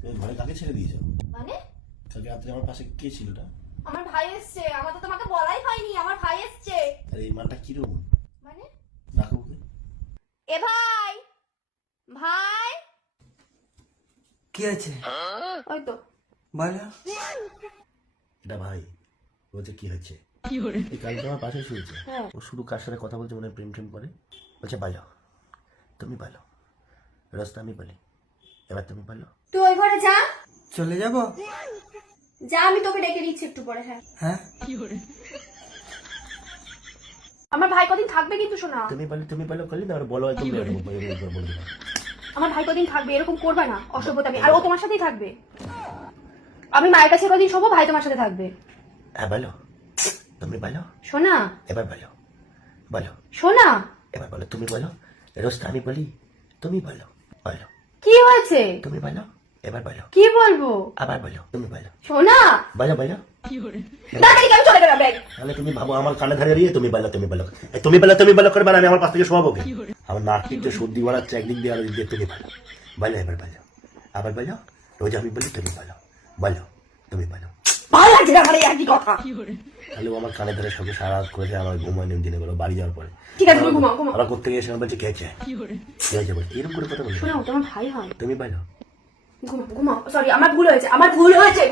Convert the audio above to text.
তুমি ঘরে কাকে ছেড়ে দিয়েছো? মানে কালকে রাত্রে আমার পাশে কে ছিল ওটা? আমার ভাই এসছে, আমার তো তোমাকে বলাই হয়নি, আমার ভাই এসছে। আরে এই মালটা কিরকম? মানে রাখো ওকে। এ ভাই, ভাই কি আছে? ওই তো বলো। এটা ভাই বলছে কি হচ্ছে, এই কালকে আমার পাশে শুয়েছে। ও শুধু কার সাথে কথা বলছে, মনে হয় প্রেম বলে। বলছে বলো, তুমি বলো। রাস্তা আমি বলি, এবার তুমি বলো। তুই ওই ঘরে যা, চলে যাব? যা, আমি তোকে ডেকে দিচ্ছি একটু পরে। হ্যাঁ হ্যাঁ, আমার ভাই কদিন থাকবে কিন্তু শোনা। তুমি বলো করলি না, আর বলো তুমি বলে দিলাম। আমার ভাই কদিন থাকবে, এরকম করবে না অসভ্যতামি। আর ও তোমার সাথেই থাকবে। আমি মায়ের কাছে কদিন শোবো, ভাই তোমার সাথে থাকবে। হ্যাঁ বলো, তুমি বলো। শোনা, এবার বলো, বলো শোনা, এবার বলো। তুমি বলো, রাস্তা আমি বলি, তুমি বলো। বলো, কি হয়েছে? তুমি বলো, এবার বলো। কি বলবো? আবার বলো, তুমি বলো। শোনা, বলো বলো। তাড়াতাড়ি আমি চলে গেলাম। ব্যাগ তাহলে তুমি ভাবো আমার কানে ধরে দিয়ে তুমি বলো, তুমি বলো। তুমি বলো করবে, আমি আমার পাশ থেকে শোয়াবো কে? আমার নাক যে সর্দি বাড়াচ্ছে একদিক দিয়ে, আর দিয়ে তুমি বলো। বলো এবার বলো, আবার বলো। রোজ আমি বলি, তুমি বলো। বলো, তুমি বলো। ভালো লাগছে না আমার এই একই কথা। তাহলে ও আমার কানে ধরে সঙ্গে সারা রাত করেছে, আমার ঘুমায় নেই দিনে বেলা বাড়ি যাওয়ার পরে। ঠিক আছে, তুমি ঘুমাও ঘুমাও। আবার করতে গিয়ে এসে বলছে কে আছে, কে আছে বলছে, এরকম করে কথা বলছে। শোনো, তোমার ভাই হয়। তুমি বলো। ঘুমাও ঘুমাও। সরি, আমার ভুল হয়েছে, আমার ভুল হয়েছে।